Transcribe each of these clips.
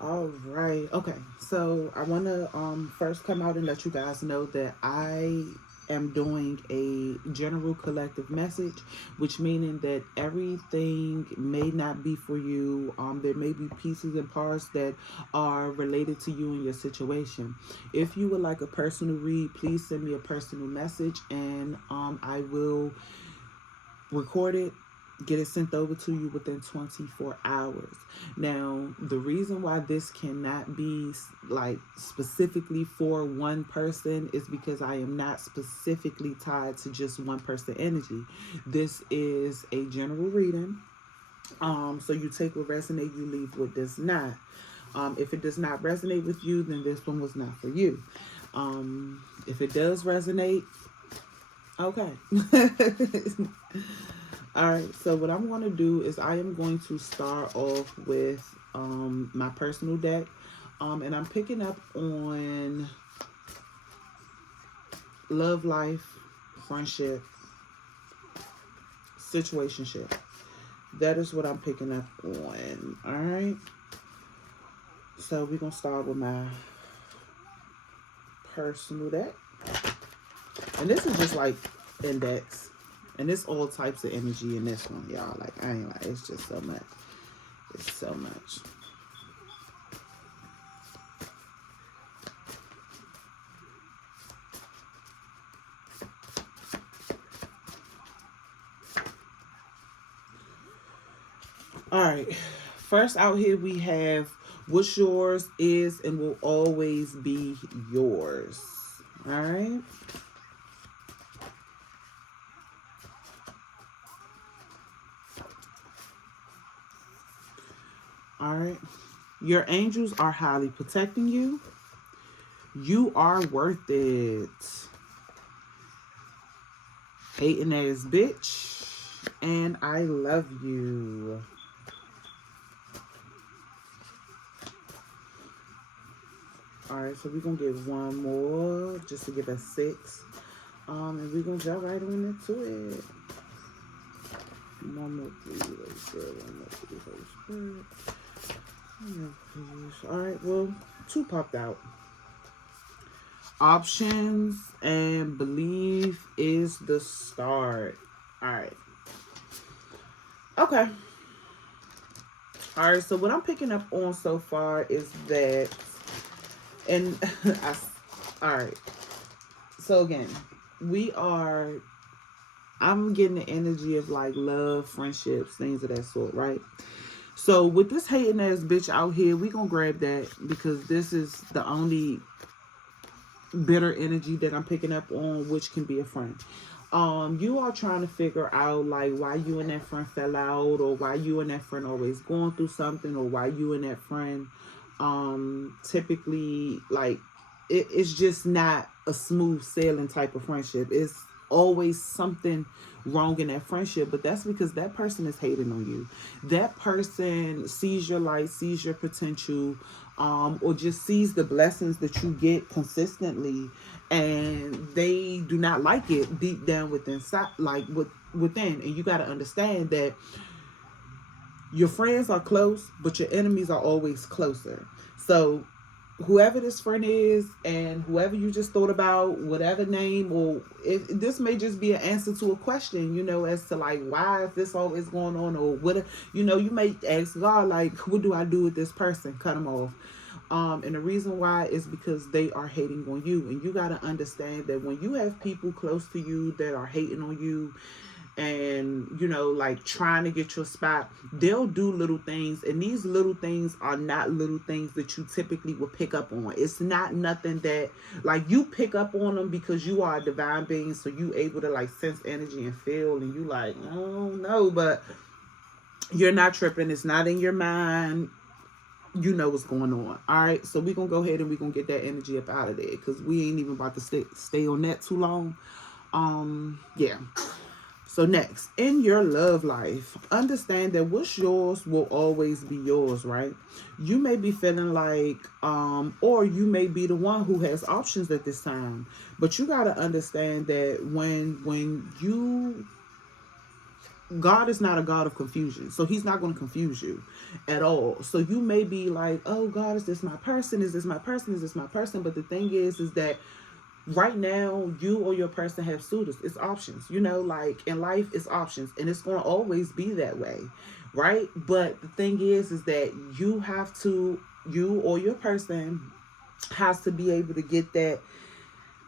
All right. Okay. So I want to first come out and let you guys know that I am doing a general collective message, which meaning that everything may not be for you. There may be pieces and parts that are related to you and your situation. If you would like a personal read, please send me a personal message, and I will record it, get it sent over to you within 24 hours. Now, the reason why this cannot be like specifically for one person is because I am not specifically tied to just one person energy. This is a general reading. So you take what resonate, you leave what does not. If it does not resonate with you, then this one was not for you. If it does resonate, okay. All right, so what I'm going to do is I am going to start off with my personal deck. And I'm picking up on love life, friendship, situationship. That is what I'm picking up on. All right. So we're going to start with my personal deck. And this is just like index. And it's all types of energy in this one, y'all. Like, I ain't like, it's just so much. It's so much. All right. First out here we have what's yours is and will always be yours. All right. All right. Your angels are highly protecting you. You are worth it. Hating ass bitch. And I love you. All right, so we're gonna get one more just to give us six. And we're gonna jump right on into it. One more, please. One more, please. Holy Spirit. One more, please. All right, well, two popped out. Options and belief is the start. All right. Okay. All right, so what I'm picking up on so far is that, and all right. So again, we are, I'm getting the energy of like love, friendships, things of that sort, right? So with this hating ass bitch out here, we gonna grab that because this is the only bitter energy that I'm picking up on, which can be a friend. You are trying to figure out like why you and that friend fell out, or why you and that friend always going through something, or why you and that friend typically like it's just not a smooth sailing type of friendship. It's always something wrong in that friendship, but that's because that person is hating on you. That person sees your light, sees your potential, or just sees the blessings that you get consistently, and they do not like it deep down within, like within. And you got to understand that your friends are close, but your enemies are always closer. So whoever this friend is and whoever you just thought about, whatever name, or if this may just be an answer to a question, as to like why is this always going on, or what, you may ask God like, what do I do with this person? Cut them off. And the reason why is because they are hating on you, and you got to understand that when you have people close to you that are hating on you, and like trying to get your spot, they'll do little things, and these little things are not little things that you typically would pick up on. It's not nothing that like you pick up on them because you are a divine being, so you able to like sense energy and feel, and you like, oh no, but you're not tripping. It's not in your mind. You know what's going on. All right, so we're gonna go ahead and we're gonna get that energy up out of there because we ain't even about to stay on that too long. Yeah. So next, in your love life, understand that what's yours will always be yours, right? You may be feeling like, or you may be the one who has options at this time, but you gotta understand that when you God is not a God of confusion. So he's not going to confuse you at all. So you may be like, oh God, is this my person? Is this my person? Is this my person? But the thing is that right now you or your person have suitors. It's options. You know, like in life it's options, and it's going to always be that way, right? But the thing is that you or your person has to be able to get that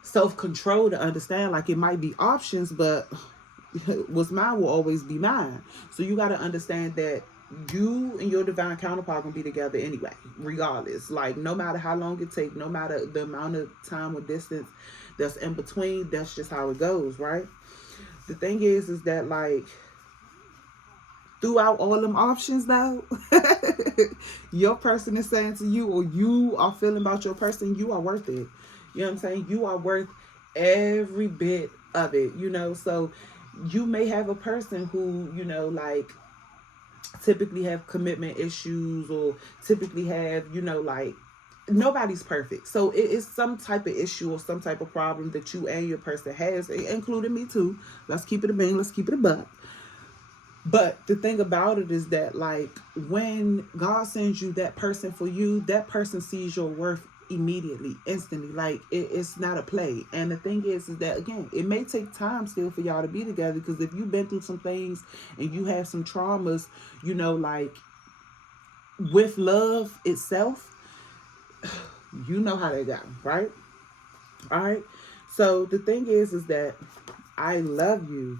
self-control to understand, like, it might be options, but what's mine will always be mine. So you got to understand that you and your divine counterpart gonna be together anyway, regardless. Like, no matter how long it takes, no matter the amount of time or distance that's in between, that's just how it goes, right? The thing is that, like, throughout all them options though, your person is saying to you, or you are feeling about your person, you are worth it. You know what I'm saying? You are worth every bit of it, you know? So you may have a person who, you know, like, typically have commitment issues, or typically have, you know, like, nobody's perfect. So it is some type of issue or some type of problem that you and your person has, including me too. Let's keep it a bang, let's keep it a buck. But the thing about it is that, like, when God sends you that person for you, that person sees your worth immediately, instantly. Like, it's not a play. And the thing is that, again, it may take time still for y'all to be together, because if you've been through some things and you have some traumas, you know, like, with love itself, you know how they go, right? All right. So the thing is that I love you.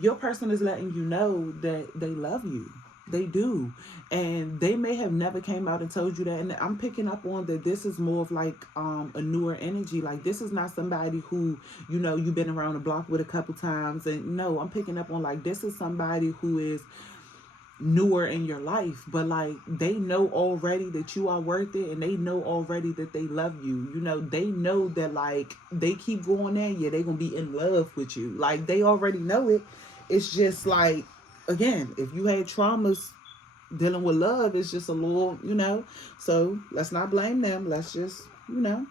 Your person is letting you know that they love you. They do. And they may have never came out and told you that. And I'm picking up on that this is more of like a newer energy. Like, this is not somebody who, you know, you've been around the block with a couple times. And no, I'm picking up on, like, this is somebody who is newer in your life, but, like, they know already that you are worth it, and they know already that they love you. You know, they know that, like, they keep going there, yeah, they gonna be in love with you. Like, they already know it. It's just like, again, if you had traumas dealing with love, it's just a little, you know. So let's not blame them. Let's just, you know,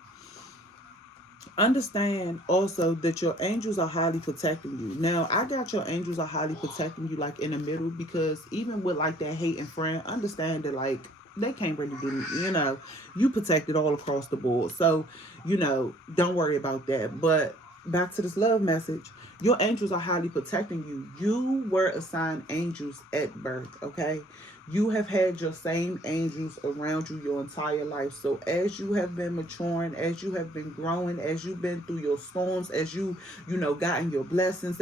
understand also that your angels are highly protecting you. Now, I got your angels are highly protecting you, like, in the middle, because even with, like, that hating friend, understand that, like, they can't really do, you know, you protected all across the board. So, you know, don't worry about that. But back to this love message, your angels are highly protecting you. You were assigned angels at birth, okay? You have had your same angels around you your entire life. So as you have been maturing, as you have been growing, as you've been through your storms, as you know, gotten your blessings,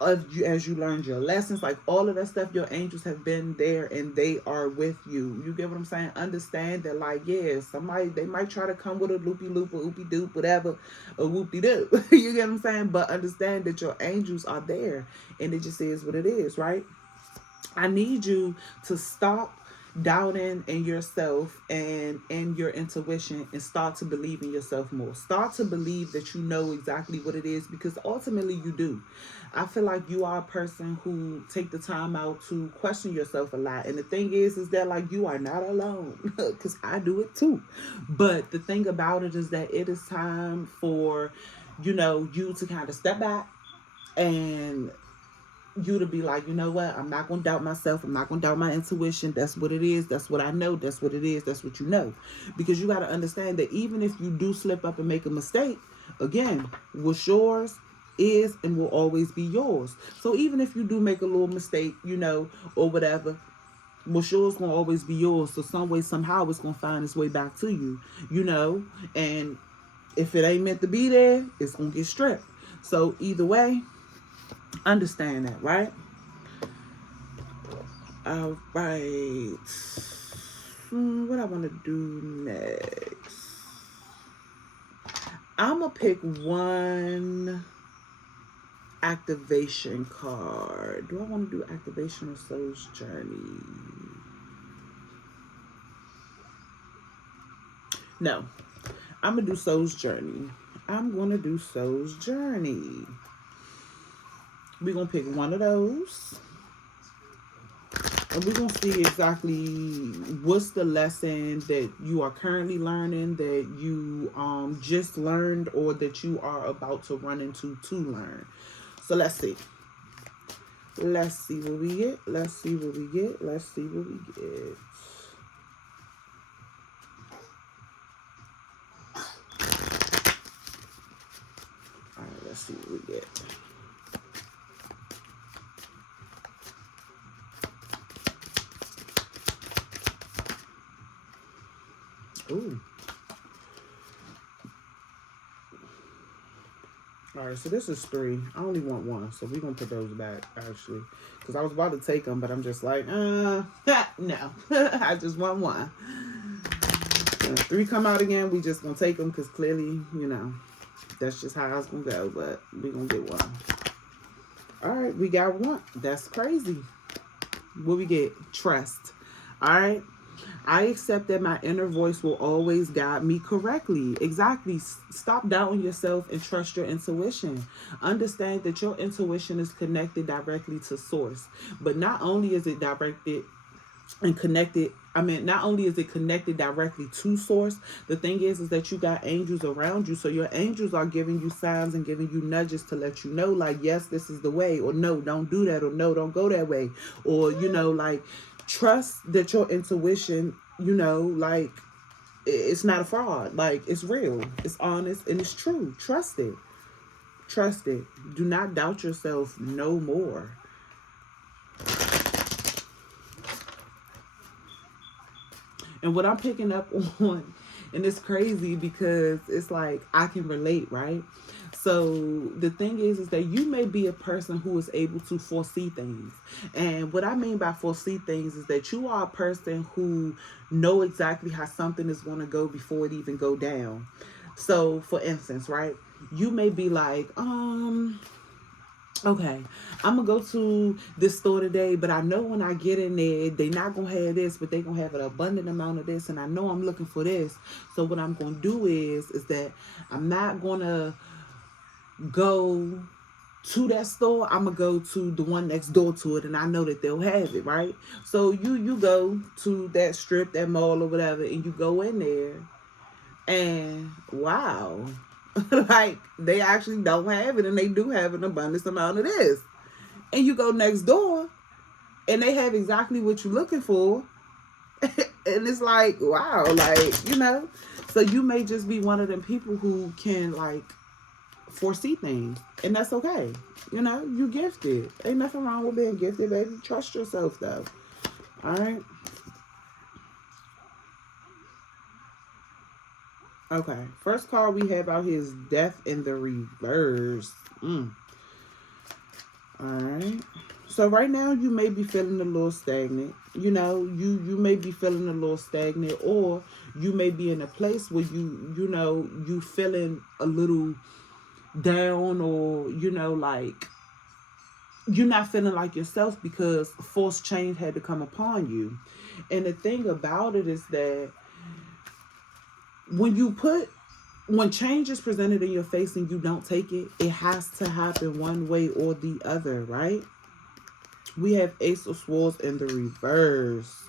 as you learned your lessons, like, all of that stuff, your angels have been there and they are with you. You get what I'm saying? Understand that, like, yeah, somebody, they might try to come with a loopy loop or oopy doop, whatever, a whoopty doo. You get what I'm saying? But understand that your angels are there, and it just is what it is, right? I need you to stop doubting in yourself and in your intuition, and start to believe in yourself more. Start to believe that you know exactly what it is, because ultimately you do. I feel like you are a person who take the time out to question yourself a lot. And the thing is that, like, you are not alone, because I do it too. But the thing about it is that it is time for, you know, you to kind of step back, and you to be like, you know what, I'm not going to doubt myself. I'm not going to doubt my intuition. That's what it is. That's what I know. That's what it is. That's what you know. Because you got to understand that even if you do slip up and make a mistake, again, what's yours is and will always be yours. So even if you do make a little mistake, you know, or whatever, what's yours going to always be yours. So some way, somehow, it's going to find its way back to you, you know. And if it ain't meant to be there, it's going to get stripped. So either way, understand that, right? All right. What I want to do next? I'm going to pick one activation card. Do I want to do activation or soul's journey? No. I'm going to do soul's journey. I'm going to do soul's journey. We're going to pick one of those. And we're going to see exactly what's the lesson that you are currently learning, that you just learned, or that you are about to run into to learn. So let's see. Let's see what we get. Let's see what we get. Let's see what we get. All right, let's see what we get. Ooh. All right, so this is 3. I only want 1, so we're going to put those back, actually. Because I was about to take them, but I'm just like, no. I just want 1. When 3 come out again, we just going to take them because clearly, you know, that's just how it's going to go. But we're going to get 1. All right, we got 1. That's crazy. What we get? Trust. All right. I accept that my inner voice will always guide me correctly. Exactly. Stop doubting yourself and trust your intuition. Understand that your intuition is connected directly to source. But not only is it directed and connected, not only is it connected directly to source, the thing is that you got angels around you. So your angels are giving you signs and giving you nudges to let you know, like, yes, this is the way, or no, don't do that, or no, don't go that way. Or, you know, like, trust that your intuition, you know, like, it's not a fraud. Like, it's real, it's honest, and it's true. Trust it. Trust it. Do not doubt yourself no more. And what I'm picking up on, and it's crazy because it's like I can relate, right? So the thing is that you may be a person who is able to foresee things. And what I mean by foresee things is that you are a person who know exactly how something is going to go before it even go down. So for instance, right? You may be like, okay, I'm gonna go to this store today, but I know when I get in there, they not gonna have this, but they gonna have an abundant amount of this, and I know I'm looking for this. So what I'm gonna do is that I'm not gonna go to that store. I'm gonna go to the one next door to it, and I know that they'll have it, right? So you go to that strip, that mall or whatever, and you go in there, and wow. Like, they actually don't have it, and they do have an abundance amount of this. And you go next door, and they have exactly what you're looking for. And it's like, wow, like, you know. So you may just be one of them people who can, like, foresee things. And that's okay. You know, you gifted. Ain't nothing wrong with being gifted, baby. Trust yourself, though. All right? Okay, first card we have out here is Death in the Reverse. Alright. So right now you may be feeling a little stagnant. You know, you may be feeling a little stagnant, or you may be in a place where you feeling a little down, or, you know, like, you're not feeling like yourself because forced change had to come upon you. And the thing about it is that when change is presented in your face and you don't take it, it has to happen one way or the other, right? We have Ace of Swords in the reverse.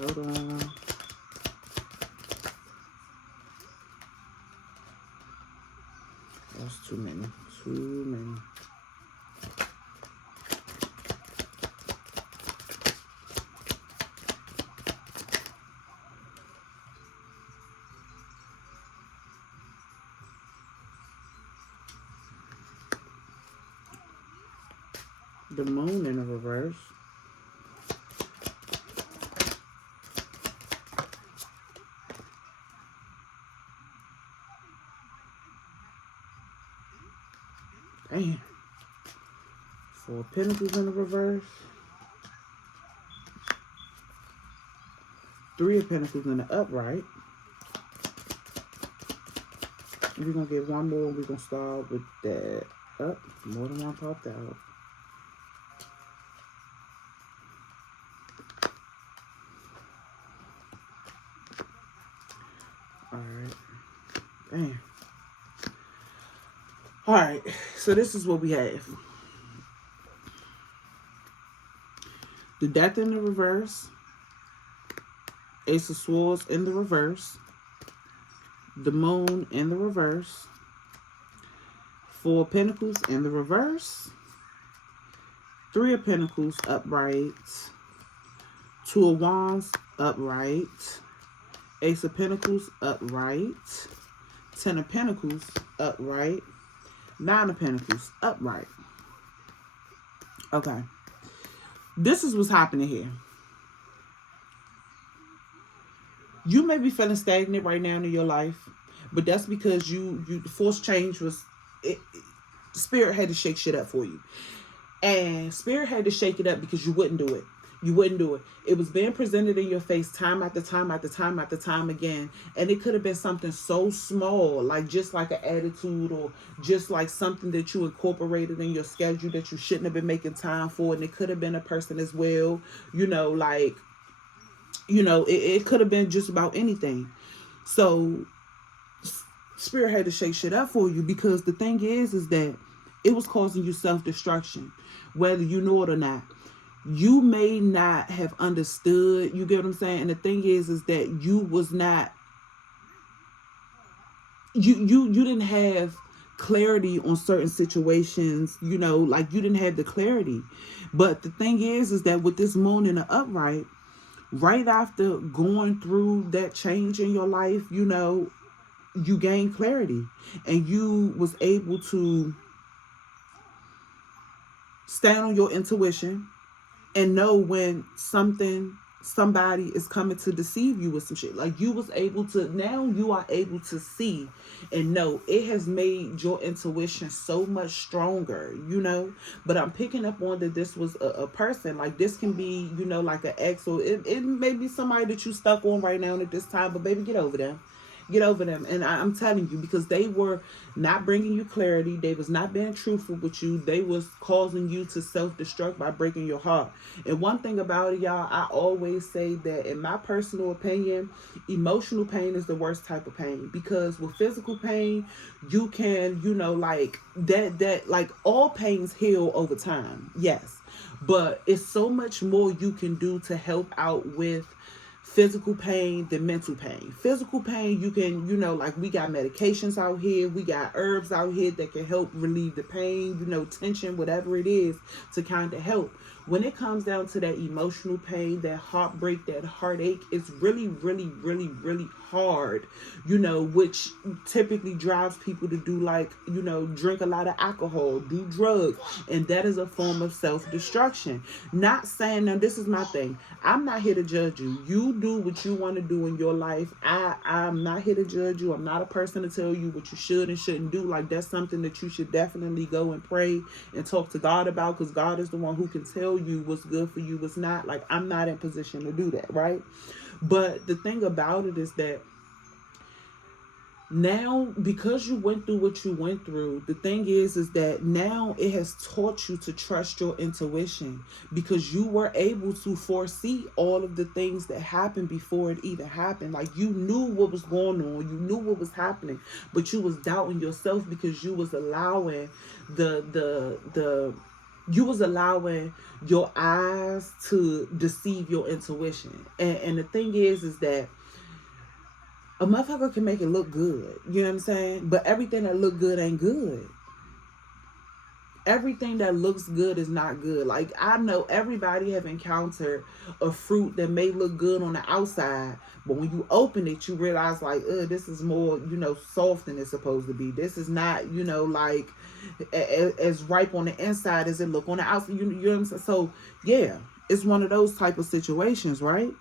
Hold on. That's too many. Too many. The Moon in the reverse. Damn. 4 of Pentacles in the reverse. 3 of Pentacles in the upright. We're going to get one more. We're going to start with that. Oh, more than one popped out. Alright. Damn. Alright. So this is what we have. The Death in the reverse. Ace of Swords in the reverse. the Moon in the reverse, Four of Pentacles in the reverse, Three of Pentacles upright, Two of Wands upright, Ace of Pentacles upright, Ten of Pentacles upright, Nine of Pentacles upright. Okay. This is what's happening here. You may be feeling stagnant right now in your life, but that's because you forced change was Spirit had to shake shit up for you. And Spirit had to shake it up because you wouldn't do it. You wouldn't do it. It was being presented in your face time after time after time after time again. And it could have been something so small, like just like an attitude, or just like something that you incorporated in your schedule that you shouldn't have been making time for. And it could have been a person as well, it could have been just about anything. So Spirit had to shake shit up for you, because the thing is that it was causing you self-destruction, whether you know it or not. You may not have understood, you get what I'm saying? And the thing is that you was not, you didn't have clarity on certain situations, you didn't have the clarity. But the thing is that with this Moon in the upright, right after going through that change in your life, you gained clarity, and you was able to stand on your intuition and know when somebody is coming to deceive you with some shit. Like, you was able to, now you are able to see and know. It has made your intuition so much stronger, But I'm picking up on that this was a person. Like, this can be, like an ex, or it may be somebody that you stuck on right now at this time, but baby, get over them. Get over them. And I'm telling you, because they were not bringing you clarity. They was not being truthful with you. They was causing you to self-destruct by breaking your heart. And one thing about it, y'all, I always say that, in my personal opinion, emotional pain is the worst type of pain. Because with physical pain, you can, like all pains heal over time. Yes. But it's so much more you can do to help out with physical pain than mental pain. Physical pain, you can, like, we got medications out here, we got herbs out here that can help relieve the pain, tension, whatever it is, to kind of help. When it comes down to that emotional pain, that heartbreak, that heartache, it's really, really, really, really hard, which typically drives people to do, like, drink a lot of alcohol, do drugs, and that is a form of self-destruction. Not saying, now this is my thing, I'm not here to judge you. You do what you want to do in your life. I'm not here to judge you. I'm not a person to tell you what you should and shouldn't do. Like, that's something that you should definitely go and pray and talk to God about, because God is the one who can tell you what's good for you, what's not. Like, I'm not in position to do that, right? But the thing about it is that now, because you went through what you went through, the thing is that now it has taught you to trust your intuition, because you were able to foresee all of the things that happened before it even happened. Like, you knew what was going on, you knew what was happening, but you was doubting yourself because you was allowing you was allowing your eyes to deceive your intuition. And the thing is that a motherfucker can make it look good. You know what I'm saying? But everything that look good ain't good. Everything that looks good is not good. Like, I know everybody have encountered a fruit that may look good on the outside, but when you open it, you realize, like, this is more, soft than it's supposed to be. This is not, like, as ripe on the inside as it look on the outside. You know what I'm saying? So, yeah, it's one of those type of situations, right?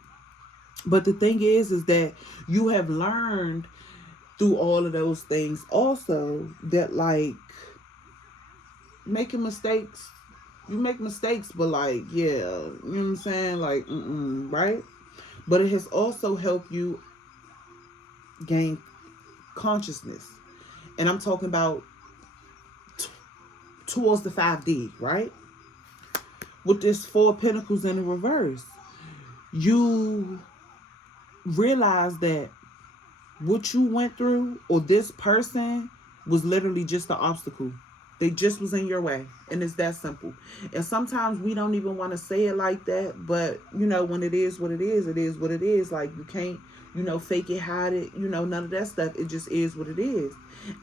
But the thing is that you have learned through all of those things also that, like, making mistakes, you make mistakes, but, like, yeah, you know what I'm saying? Like, right? But it has also helped you gain consciousness. And I'm talking about towards the 5D, right? With this Four of Pentacles in the reverse, you realize that what you went through, or this person, was literally just an obstacle. They just was in your way, and it's that simple. And sometimes we don't even want to say it like that, but when it is what it is, it is what it is. Like, you can't fake it, hide it, none of that stuff. It just is what it is.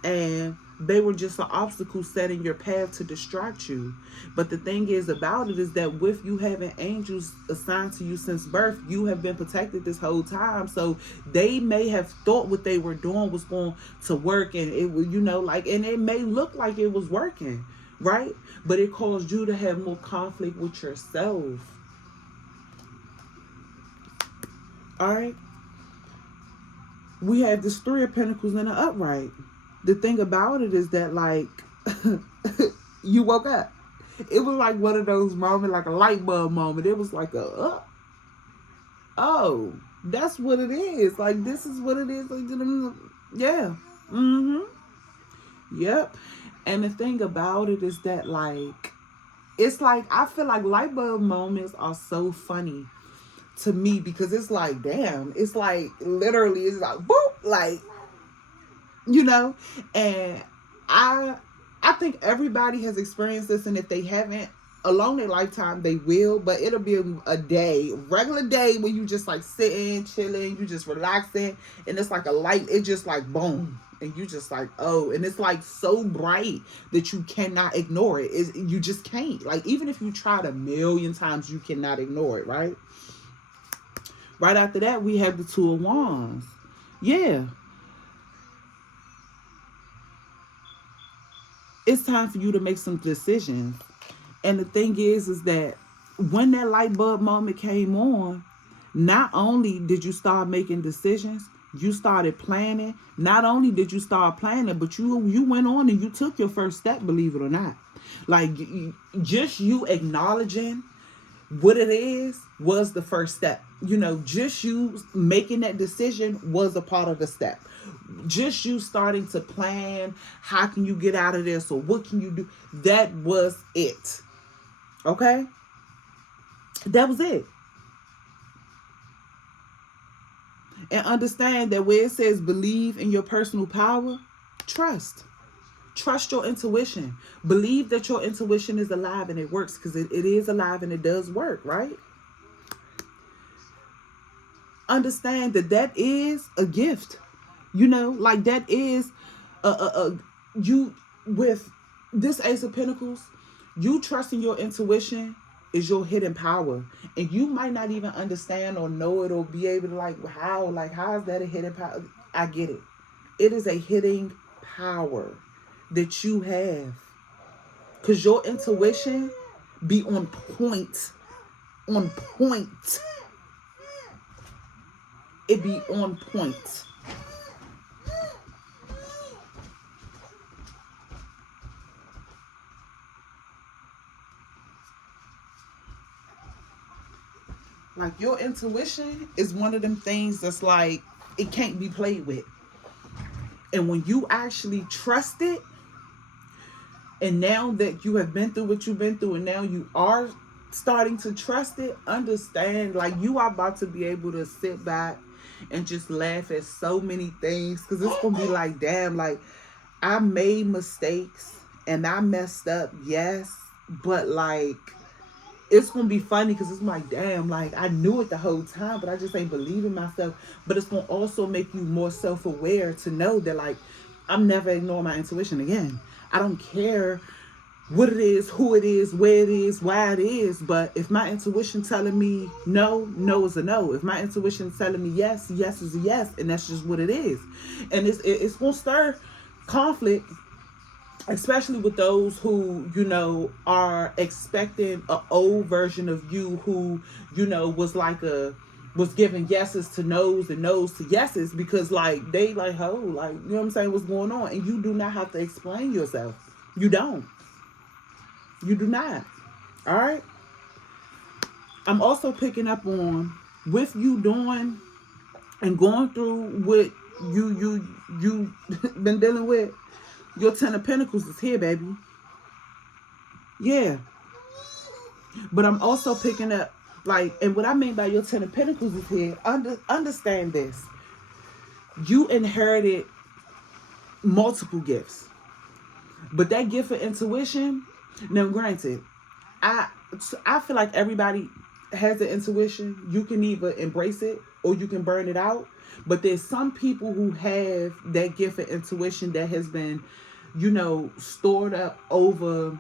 And they were just an obstacle set in your path to distract you. But the thing is about it is that with you having angels assigned to you since birth, you have been protected this whole time. So they may have thought what they were doing was going to work, and it was, and it may look like it was working, right? But it caused you to have more conflict with yourself. All right? We have this 3 of Pentacles in the upright. The thing about it is that, like, you woke up. It was like one of those moments, like a light bulb moment. It was like oh, that's what it is. Like, this is what it is. Like, yeah. Yep. And the thing about it is that, like, it's like, I feel like light bulb moments are so funny to me, because it's like, damn, it's like, literally, it's like, boop, like, and I think everybody has experienced this, and if they haven't, along their lifetime, they will, but it'll be a day, regular day, where you just like sitting, chilling, you just relaxing, and it's like a light, it just like boom, and you just like, oh, and it's like so bright that you cannot ignore it. You just can't. Like, even if you tried 1,000,000 times, you cannot ignore it, right? Right after that, we have the 2 of Wands. Yeah. It's time for you to make some decisions. And the thing is that when that light bulb moment came on, not only did you start making decisions, you started planning. Not only did you start planning, but you went on and you took your first step, believe it or not. Like, just you acknowledging what it is was the first step. Just you making that decision was a part of the step. Just you starting to plan, how can you get out of this, or what can you do? That was it. Okay? That was it. And understand that where it says believe in your personal power, trust. Trust your intuition. Believe that your intuition is alive and it works, because it is alive and it does work, right? Understand that is a gift. Like, that is you, with this Ace of Pentacles, you trusting your intuition is your hidden power. And you might not even understand or know it or be able to, how is that a hidden power? I get it. It is a hidden power that you have, because your intuition be on point. It be on point. Like, your intuition is one of them things that's like, it can't be played with. And when you actually trust it, and now that you have been through what you've been through, and now you are starting to trust it, understand, like, you are about to be able to sit back and just laugh at so many things, because it's going to be like, damn, like, I made mistakes and I messed up, yes, but, like, it's going to be funny, because it's like, damn, like, I knew it the whole time, but I just ain't believing myself. But it's going to also make you more self-aware to know that, like, I'm never ignoring my intuition again. I don't care what it is, who it is, where it is, why it is. But if my intuition telling me no, no is a no. If my intuition telling me yes, yes is a yes. And that's just what it is. And it's going to stir conflict, especially with those who, are expecting an old version of you who, was giving yeses to no's and no's to yeses, because, like, they like, oh, like, you know what I'm saying, what's going on? And you do not have to explain yourself. You don't. You do not. All right? I'm also picking up on, with you doing and going through what you been dealing with, your 10 of Pentacles is here, baby. Yeah. But I'm also picking up, like, and what I mean by your 10 of Pentacles is here, understand this. You inherited multiple gifts. But that gift of intuition, now granted, I feel like everybody has an intuition. You can either embrace it or you can burn it out. But there's some people who have that gift of intuition that has been, stored up over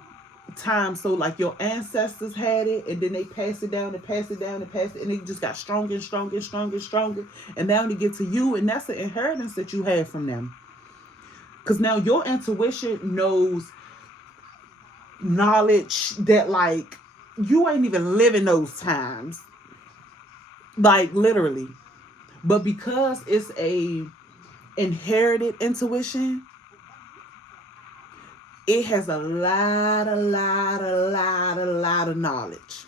time. So like your ancestors had it, and then they pass it down and pass it down and pass it, and it just got stronger and stronger and stronger and stronger. And now they get to you, and that's an inheritance that you have from them. Because now your intuition knows knowledge that like you ain't even living those times. Like literally. But because it's a inherited intuition, it has a lot of knowledge.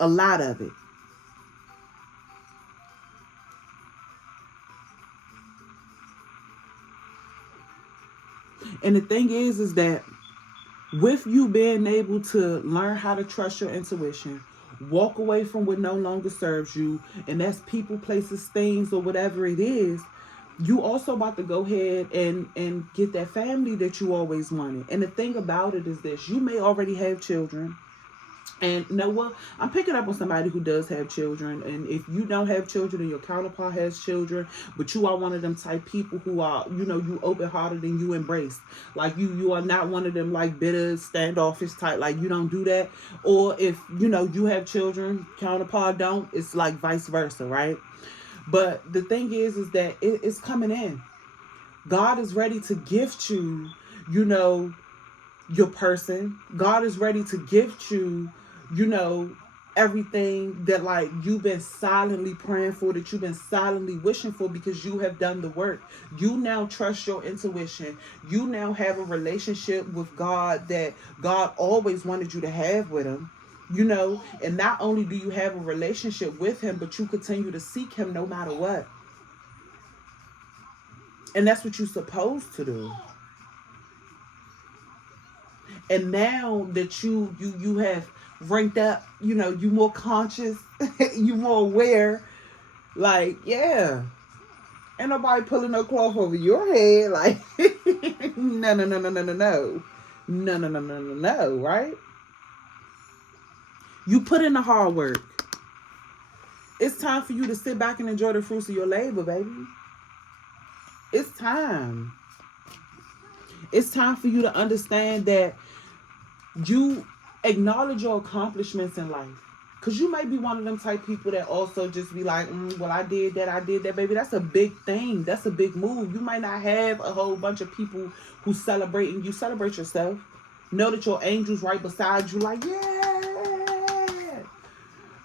A lot of it. And the thing is that with you being able to learn how to trust your intuition, walk away from what no longer serves you, and that's people, places, things, or whatever it is, you also about to go ahead and get that family that you always wanted. And the thing about it is this: you may already have children. And you know what? I'm picking up on somebody who does have children. And if you don't have children and your counterpart has children, but you are one of them type people who are, you open-hearted and you embrace. Like you are not one of them like bitter, standoffish type. Like you don't do that. Or if, you have children, counterpart don't, it's like vice versa, right? But the thing is that it's coming in. God is ready to gift you, your person. God is ready to gift you, everything that like you've been silently praying for, that you've been silently wishing for, because you have done the work. You now trust your intuition. You now have a relationship with God that God always wanted you to have with him. And not only do you have a relationship with him, but you continue to seek him no matter what. And that's what you're supposed to do. And now that you have ranked up, you more conscious, you more aware, like, yeah, ain't nobody pulling no cloth over your head, like, no, right? You put in the hard work. It's time for you to sit back and enjoy the fruits of your labor, baby. It's time. It's time for you to understand that you acknowledge your accomplishments in life. Because you might be one of them type people that also just be like, well, I did that, baby. That's a big thing. That's a big move. You might not have a whole bunch of people who celebrating. You celebrate yourself. Know that your angel's right beside you, like, yeah.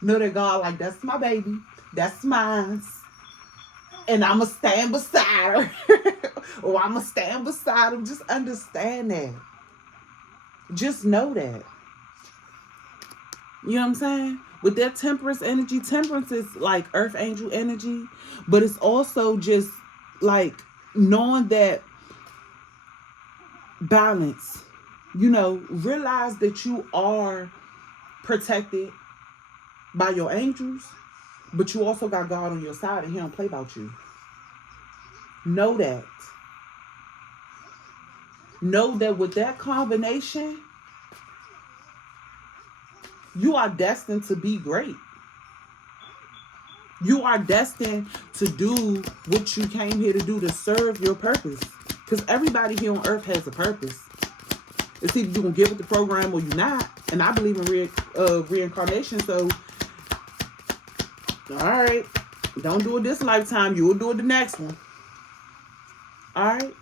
Know that God, like, that's my baby. That's mine. And I'm going to stand beside her. Or I'm going to stand beside him. Just understand that. Just know that. You know what I'm saying? With that temperance energy, temperance is like earth angel energy, but it's also just like knowing that balance. Realize that you are protected by your angels, but you also got God on your side, and he don't play about you. Know that. Know that with that combination, you are destined to be great. You are destined to do what you came here to do, to serve your purpose. Because everybody here on earth has a purpose. It's either you're going to give it the program or you're not. And I believe in reincarnation. So, all right. Don't do it this lifetime. You'll do it the next one. All right.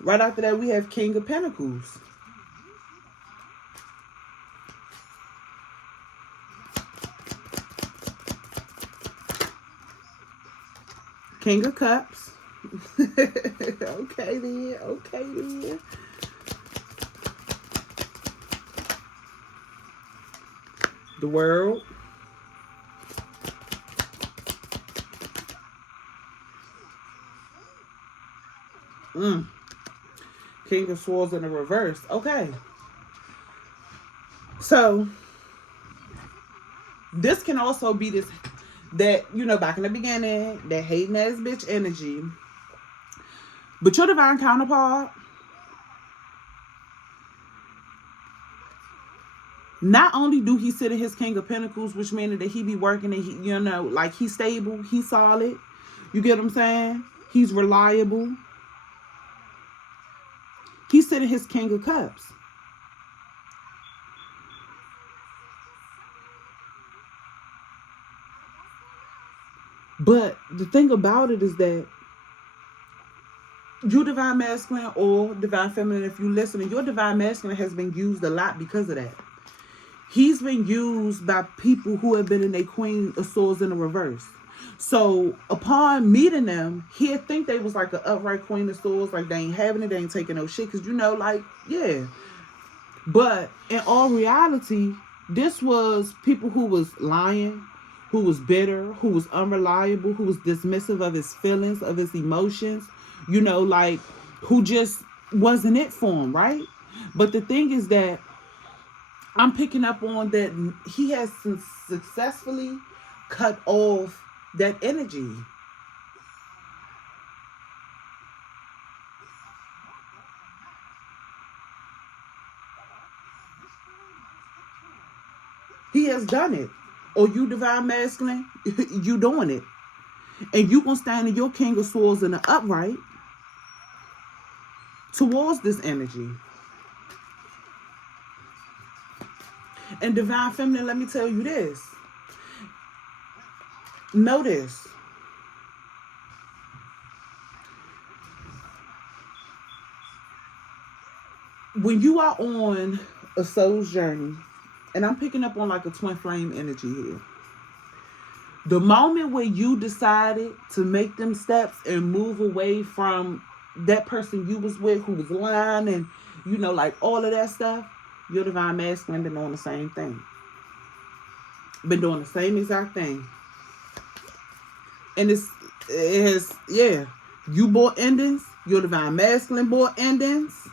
Right after that, we have King of Pentacles. King of Cups. Okay then. The World. King of Swords in the reverse. Okay. So, this can also be this, that, back in the beginning, that hating ass bitch energy. But your divine counterpart Not only do he sit in his King of Pentacles, which means that he be working and he, you know, like he's stable, he's solid. You get what I'm saying? He's reliable. He's sitting his King of Cups. But the thing about it is that you divine masculine or divine feminine, if you listen, your divine masculine has been used a lot because of that. He's been used by people who have been in a Queen of Swords in the reverse. So upon meeting them, he'd think they was like an upright Queen of Swords, like they ain't having it, they ain't taking no shit, because you know, like, yeah. But in all reality, this was people who was lying, who was bitter, who was unreliable, who was dismissive of his feelings, of his emotions, you know, like, who just wasn't it for him, right? But the thing is that I'm picking up on that he has successfully cut off that energy. He has done it. Or you divine masculine, you doing it. And you gonna stand in your King of Swords in the upright towards this energy. And divine feminine, let me tell you this. Notice. When you are on a soul's journey, and I'm picking up on like a twin flame energy here. The moment where you decided to make them steps and move away from that person you was with who was lying and, you know, like all of that stuff, your divine masculine been doing the same thing. Been doing the same exact thing. And it has, yeah, you bought endings, your divine masculine bought endings.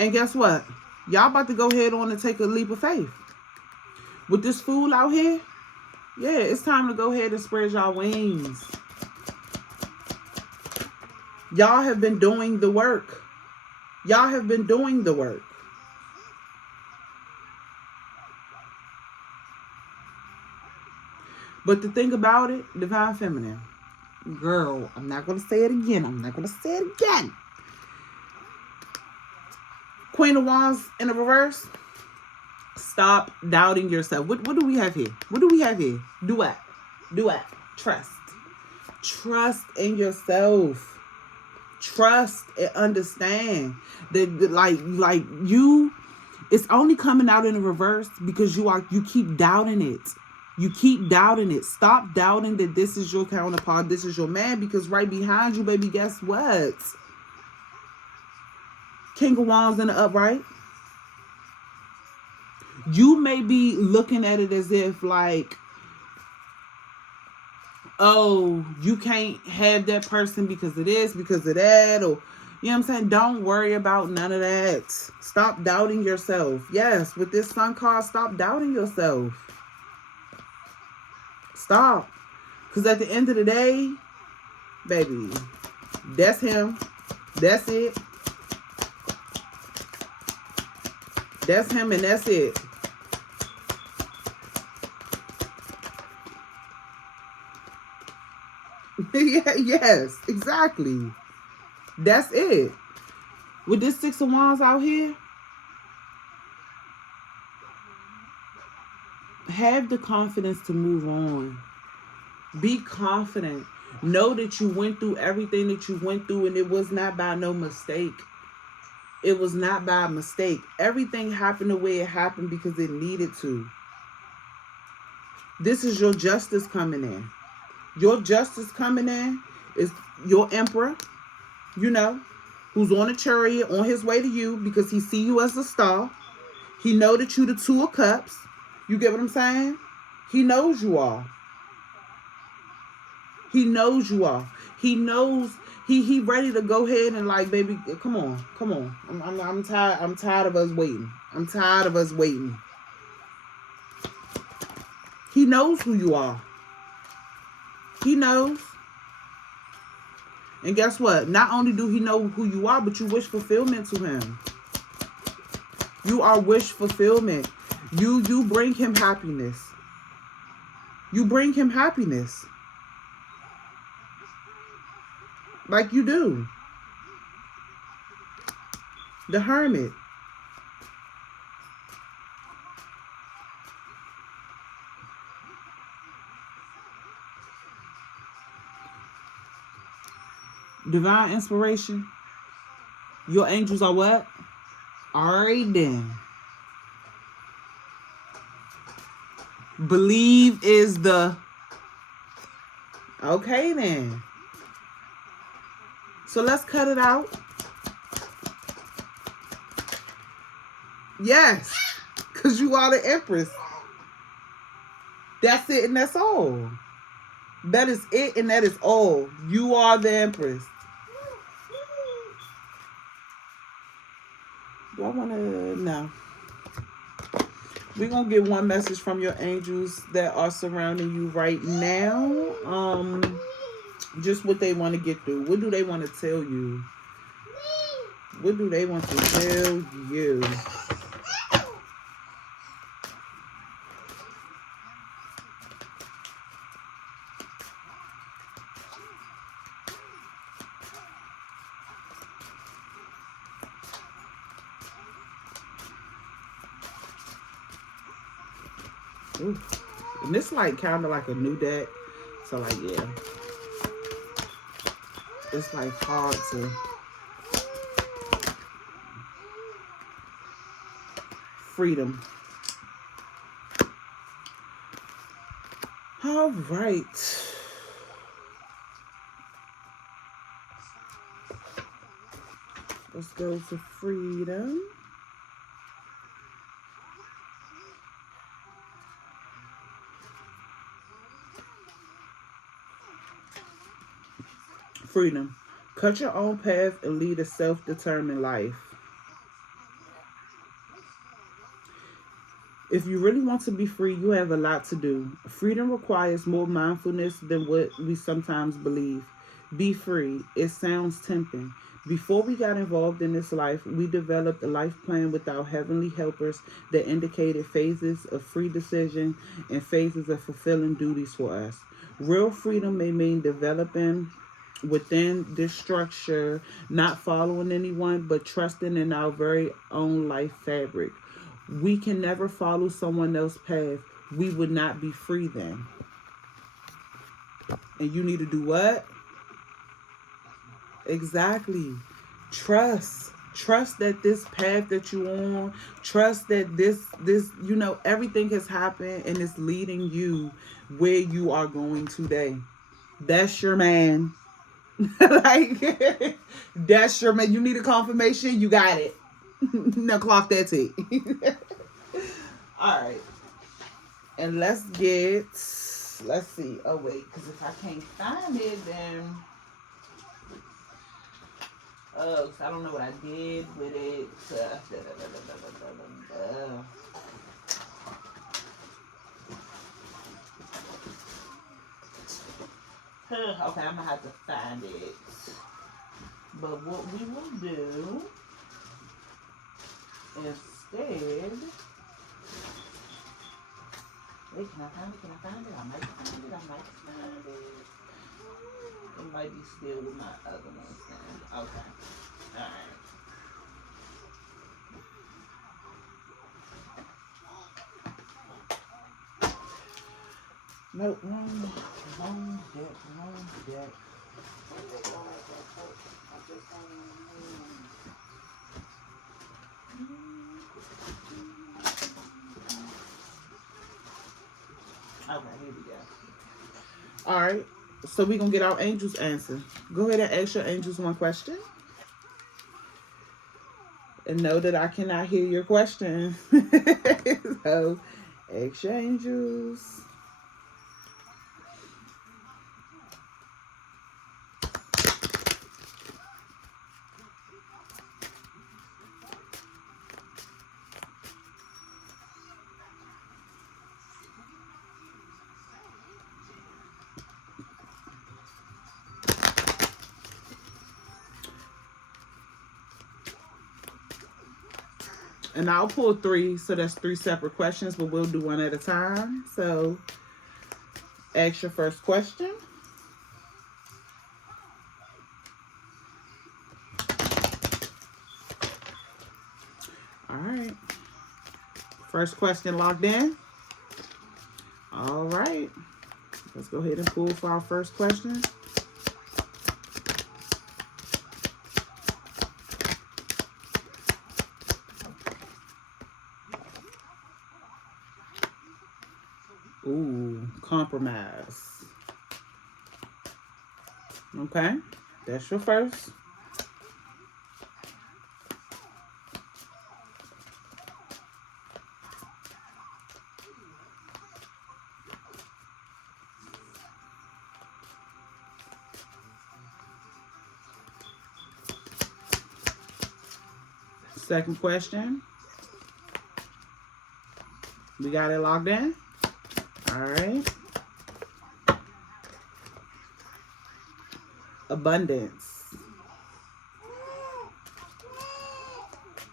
And guess what? Y'all about to go ahead on and take a leap of faith. With this fool out here, yeah, it's time to go ahead and spread y'all wings. Y'all have been doing the work. Y'all have been doing the work. But the thing about it, divine feminine, girl, I'm not going to say it again. I'm not going to say it again. Queen of Wands in the reverse. Stop doubting yourself. What do we have here? What do we have here? Duet. Trust. Trust in yourself. Trust and understand that like you, it's only coming out in the reverse because you keep doubting it. You keep doubting it. Stop doubting that this is your counterpart, this is your man, because right behind you, baby, guess what? King of Wands in the upright. You may be looking at it as if like, oh, you can't have that person because of this, because of that, or, you know what I'm saying? Don't worry about none of that. Stop doubting yourself. Yes, with this Sun card, stop doubting yourself. Stop. Because at the end of the day, baby, that's him. That's it. That's him and that's it. Yes, exactly. That's it. With this Six of Wands out here, have the confidence to move on. Be confident. Know that you went through everything that you went through and it was not by no mistake. It was not by mistake. Everything happened the way it happened because it needed to. This is your justice coming in. Your justice coming in is your emperor, you know, who's on a chariot on his way to you because he see you as a star. He know that you the Two of Cups. You get what I'm saying? He knows you are. He knows you are. He knows he ready to go ahead and like, baby, come on. I'm tired. I'm tired of us waiting. I'm tired of us waiting. He knows who you are. He knows. And guess what? Not only do he know who you are, but you wish fulfillment to him. You are wish fulfillment. You bring him happiness. You bring him happiness. Like you do. The Hermit. Divine inspiration. Your angels are what? Alright then. Believe is the... Okay then. So let's cut it out. Yes. Because you are the Empress. That's it and that's all. That is it and that is all. You are the Empress. Do I want to... No. We're going to get one message from your angels that are surrounding you right now. Just what they want to get through. What do they want to tell you? What do they want to tell you? Ooh. And this like kind of like a new deck. So like, yeah. It's like hard to... Freedom. All right. Let's go to freedom. Freedom. Cut your own path and lead a self-determined life. If you really want to be free, you have a lot to do. Freedom requires more mindfulness than what we sometimes believe. Be free. It sounds tempting. Before we got involved in this life, we developed a life plan with our heavenly helpers that indicated phases of free decision and phases of fulfilling duties for us. Real freedom may mean developing within this structure, not following anyone, but trusting in our very own life fabric. We can never follow someone else's path. We would not be free then. And you need to do what? Exactly. Trust. Trust that this path that you're on, trust that this, you know, everything has happened and it's leading you where you are going today. That's your man. Like, that's your man. You need a confirmation? You got it. Now clock that tick. All right. And let's see. Oh, wait. Because if I can't find it, then... Oh, I don't know what I did with it. Okay, I'm going to have to find it. But what we will do instead... Wait, can I find it? I might find it. It might be still with my other ones then. Okay. Alright. Nope, wrong deck. Okay, here we go. Alright. So we're going to get our angels answer. Go ahead and ask your angels one question. And know that I cannot hear your question. So, ask your angels. And I'll pull 3, so that's 3 separate questions, but we'll do one at a time. So, ask your first question. All right. First question locked in. All right. Let's go ahead and pull for our first question. Ooh, compromise. Okay, that's your first. Second question. We got it locked in? All right. Abundance.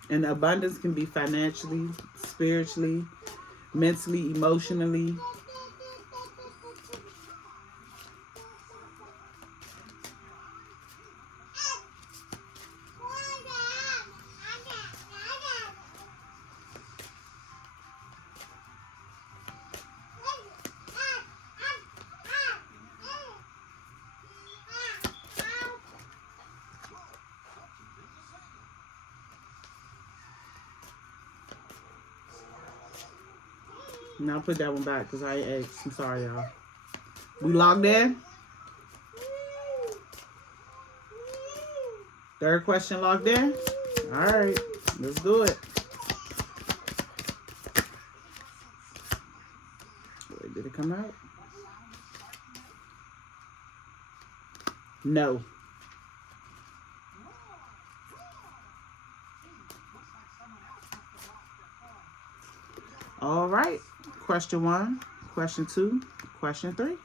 And abundance can be financially, spiritually, mentally, emotionally. Now put that one back because I asked. I'm sorry, y'all. We logged in? Third question logged in? All right, let's do it. Wait, did it come out? No. All right. Question 1, question 2, question 3.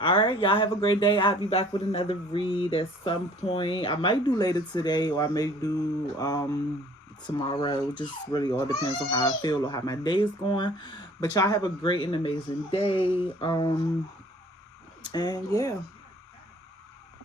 All right, y'all have a great day. I'll be back with another read at some point. I might do later today, or I may do tomorrow. Just really all depends on how I feel or how my day is going. But y'all have a great and amazing day. And yeah.